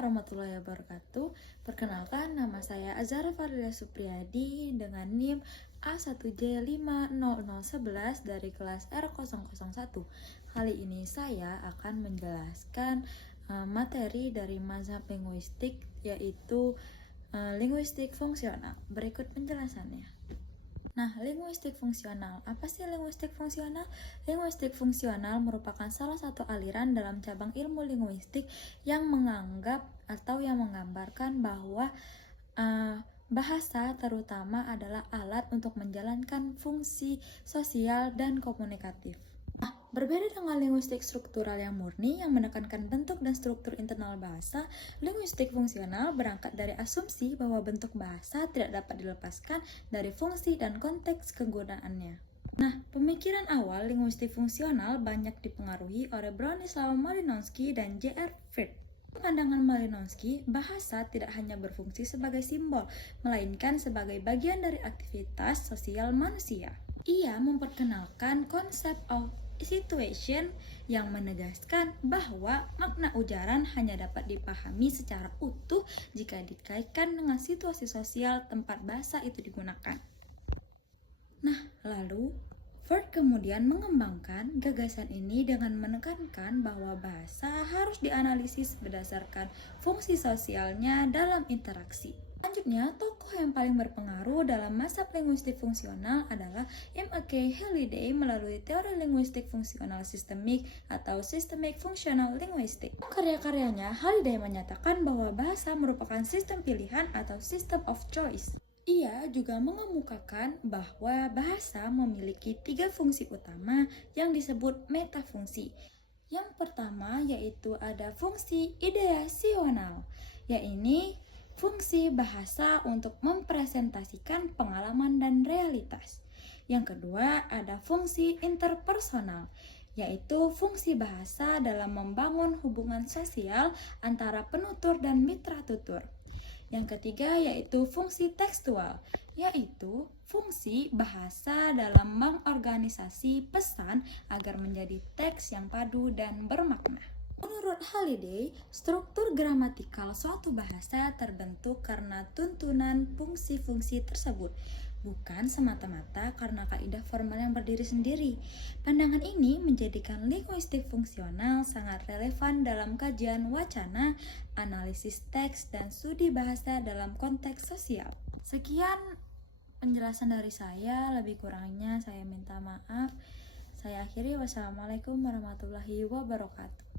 warahmatullahi wabarakatuh. Perkenalkan, nama saya Azhara Fardila Supriyadi dengan NIM A1J50011 dari kelas R001. Kali ini saya akan menjelaskan materi dari mazhab linguistik, yaitu linguistik fungsional. Berikut penjelasannya. Nah, linguistik fungsional. Apa sih linguistik fungsional? Linguistik fungsional merupakan salah satu aliran dalam cabang ilmu linguistik yang menganggap atau yang menggambarkan bahwa bahasa terutama adalah alat untuk menjalankan fungsi sosial dan komunikatif. Berbeda dengan linguistik struktural yang murni yang menekankan bentuk dan struktur internal bahasa, linguistik fungsional berangkat dari asumsi bahwa bentuk bahasa tidak dapat dilepaskan dari fungsi dan konteks kegunaannya. Nah, pemikiran awal linguistik fungsional banyak dipengaruhi oleh Bronislaw Malinowski dan J.R. Firth. Pandangan Malinowski, bahasa tidak hanya berfungsi sebagai simbol, melainkan sebagai bagian dari aktivitas sosial manusia. Ia memperkenalkan konsep of situation yang menegaskan bahwa makna ujaran hanya dapat dipahami secara utuh jika dikaitkan dengan situasi sosial tempat bahasa itu digunakan. Nah, lalu Firth kemudian mengembangkan gagasan ini dengan menekankan bahwa bahasa harus dianalisis berdasarkan fungsi sosialnya dalam interaksi. Selanjutnya, tokoh yang paling berpengaruh dalam mazhab linguistik fungsional adalah M.A.K. Halliday melalui teori linguistik fungsional sistemik atau systemic functional linguistic. Karya-karyanya, Halliday menyatakan bahwa bahasa merupakan sistem pilihan atau system of choice. Ia juga mengemukakan bahwa bahasa memiliki 3 fungsi utama yang disebut metafungsi. Yang pertama yaitu ada fungsi ideasional, yaitu fungsi bahasa untuk mempresentasikan pengalaman dan realitas. Yang kedua ada fungsi interpersonal, yaitu fungsi bahasa dalam membangun hubungan sosial antara penutur dan mitra tutur. Yang ketiga yaitu fungsi tekstual, yaitu fungsi bahasa dalam mengorganisasi pesan agar menjadi teks yang padu dan bermakna. Menurut Halliday, struktur gramatikal suatu bahasa terbentuk karena tuntunan fungsi-fungsi tersebut, bukan semata-mata karena kaidah formal yang berdiri sendiri. Pandangan ini menjadikan linguistik fungsional sangat relevan dalam kajian wacana, analisis teks, dan studi bahasa dalam konteks sosial. Sekian penjelasan dari saya, lebih kurangnya saya minta maaf. Saya akhiri, wassalamualaikum warahmatullahi wabarakatuh.